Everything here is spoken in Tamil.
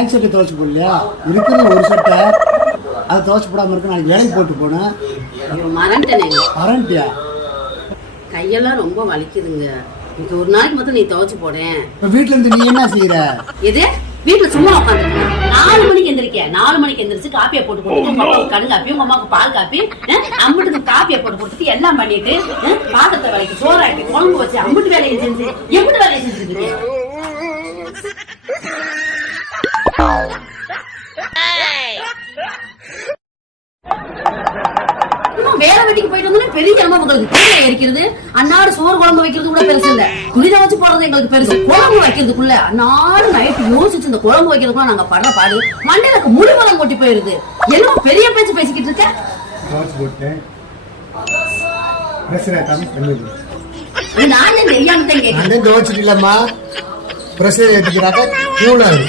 பேண்ட் சட்டை துவைச்சு போடலையா? இருக்கிறது ஒரு சட்டை. அதை துவைச்சு போடாம இருக்கு நாளைக்கு வேலைக்கு போட்டு போனேன். மறந்துட்டேனே. கையெல்லாம் ரொம்ப வலிக்குதுங்க. இன்னைக்கு ஒரு நாளைக்கு மட்டும் நீ துவைச்சு போடேன். இப்போ வீட்ல இருந்து நீ என்ன செய்யற எது? வீட்டுல சும்மா உட்காந்துருக்கேன். நாலு மணிக்கு எந்திரிக்க நாலு மணிக்கு எந்திரிச்சு காப்பியை போட்டு கொடுத்துட்டு உங்க கடு காப்பி உங்க அம்மாவுக்கு பால் காப்பி அம்பிட்டு காப்பியை போட்டு கொடுத்துட்டு எல்லாம் பண்ணிட்டு பாத்திரத்தை வேலைக்கு சோறாக்கி குழம்பு வச்சு அம்பிட்டு வேலையை செஞ்சு எம்பிட்டு வேலையை செஞ்சுட்டு வேலை வெட்டிக்கு போயிட்டு வந்தோன்னே பெரிய அம்மா உங்களுக்கு துணியை எரிக்கிறது அன்னாடு சோறு குழம்பு வைக்கிறது கூட பெருசு இல்ல. துணிதை வச்சு போறது எங்களுக்கு பெருசு. குழம்பு வைக்கிறதுக்குள்ள அன்னாடு நைட்டு யோசிச்சு இந்த குழம்பு வைக்கிறதுக்குள்ள நாங்க படுற பாடு. மண்டையில முடிவலம் கொட்டி போயிருது. என்னமோ பெரிய பேச்சு பேசிக்கிட்டு இருக்க? துவைச்சு போட்டேன். பிரச்சனை கம்மி பண்ணுது அது நானே தெரியாம தான் இல்லம்மா. பிரஷர் ஏற்றிக்கிறாக்க கூடாது